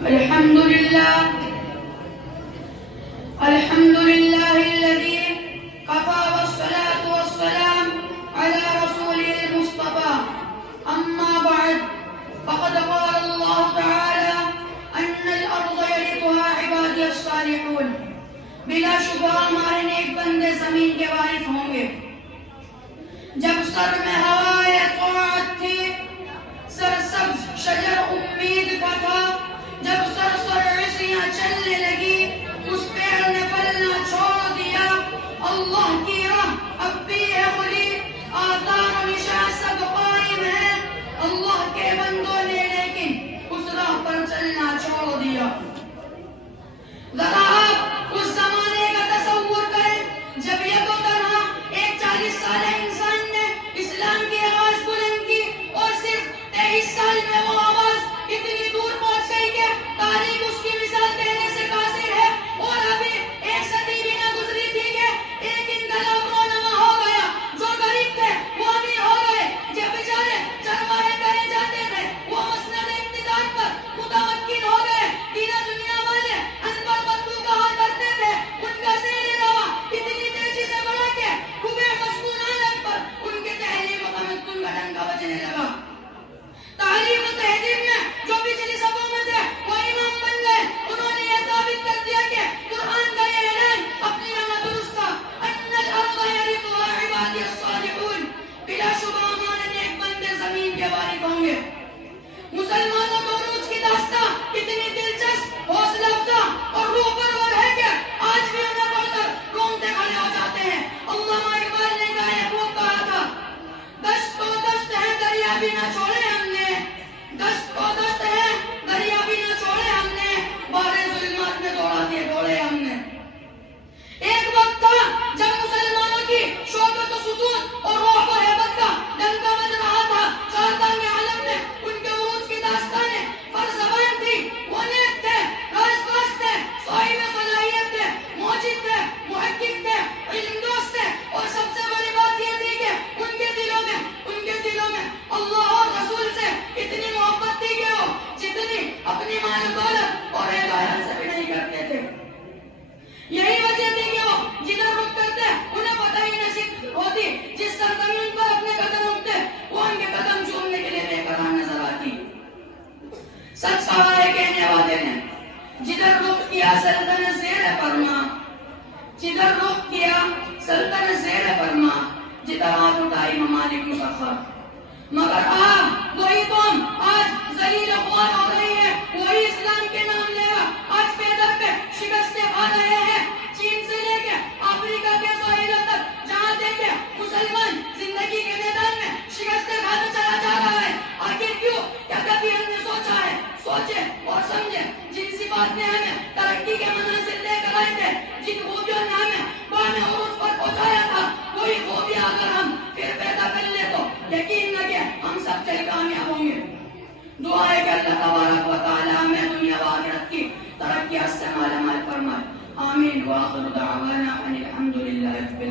الحمد لله الذي كفى والصلاة والسلام على رسوله المصطفى. أما بعد فقد قال الله تعالى أن الأرض يرثها عبادي الصالحون. بلا شبہ ہمارے نیک بندے زمین کے وارث ہوں گے. جب سر میں ہوائے طاعت تھی، سرسبز شجر امید کا تھا، جب سرسر عصیاں چلنے لگی، اس پیڑ نے پھلنا چھوڑ دیا. اللہ کی راہ اب بھی ہے کھلی، آثار و نشان سب قائم ہے. اللہ کے بندوں نے لیکن اس راہ پر چلنا چھوڑ دیا. ذرا آپ اس زمانے کا تصور کریں جب یک و تنہا ایک 40 سالہ انسان نے اسلام کی آواز بلند کی، اور صرف 23 سال میں وہ آواز اتنی دور پہنچ گئی کہ تاریخ اس کی مثال دینے سے قاصر ہے. اور ابھی ایک صدی بھی نہ گزری تھی کہ ایک انقلاب رونما ہو گیا. جو غریب تھے وہ امیر ہو گئے، جو بیچارے چرواہے کہے جاتے تھے وہ مسند اقتدار پر متمکن ہو گئے. دینا دنیا والے ان پر بدو کہا کرتے تھے، ان کا سیل روا اتنی تیزی سے بڑھا کہ خوبے مسکون عالم پر ان کے تحریم و تمدن کا ڈنکا بجنے لگا. تعلیم و تہذیب میں جو پچھلی صفوں میں تھے وہ امام بن گئے. انہوں نے یہ ثابت کر دیا کہ قرآن کا یہ اعلان اپنی جگہ درست تھا، ان الارض یرثها عبادی الصالحون. بلا شبہ ہمارے نیک بندے زمین کے وارث ہوں گے. مسلمانوں کو عروج کی داستان اتنی دلچسپ، حوصلہ افزا اور روح پرور ہے کہ آج بھی انہیں پڑھ کر رونگٹے کھڑے ہو جاتے ہیں. علامہ اقبال نے کہا تھا، دشت کو دشت ہے دریا بھی نہ چھوڑے ہم نے، دشت کو دشت ہے دریا بھی نہ چھوڑے ہم نے، بارے ظلمات میں دوڑا دیے گھوڑے ہم نے. ایک وقت تھا جب مسلمانوں کی شوکت و ستون اور روح و ہیبت کا ڈنکا بج رہا تھا. چارتانگ عالم میں ان کے عروج کی داستانیں پر زبان تھی. وہ نیک تھے، رازباز تھے، صاحب صلاحیت تھے، موجد تھے، محقق تھے، علم دوست تھے، اور سب سے بڑی بات یہ تھی کہ ان کے دلوں میں اللہ اور رسول سے اتنی محبت تھی کہ وہ جتنی اپنی مال و دولت اور عیال سے بھی نہیں کرتے تھے. یہی وجہ تھی کہ وہ جدھر رخ کرتے انہیں پتہ ہی نصیب ہوتی. جس سرزمین پر اپنے قدم اٹھتے وہ ان کے قدم چومنے کے لیے بے قرار نظر آتی. سچ کہا ہے کہنے والے نے، جدھر رخ کیا سلطنت زیر فرما، جدھر رخ کیا سلطنت زیر فرما، جدھر ہاتھ اٹھائی ممالک مفخر. مگر وہی قوم آج ذلیل و خوار ہو رہی ہے. وہی اسلام کے نام لے گا آج پیدر پہ شکستیں کھا رہے ہیں. چین سے لے کے افریقہ کے ساحلوں تک جہاں دیکھے مسلمان زندگی کے میدان میں شکستیں کھاتا چلا جا رہا ہے. آخر کیوں؟ کیا کبھی ہم نے سوچا ہے؟ سوچے اور سمجھے جن صفات نے ہمیں ترقی کے منازل لے کر آئے تھے، جن خوبیوں نے ہمیں بام عروج پر پہنچایا تھا، وہی خوبیاں اگر ہم پھر پیدا کر لیں تو یقین نہ کہ ہم سب چل کامیاب ہوں گے. دعا ہے کہ اللہ تبارک و تعالی ہمیں دنیا و آخرت کی ترقی سے مالا مال فرمائے. آمین. وآخر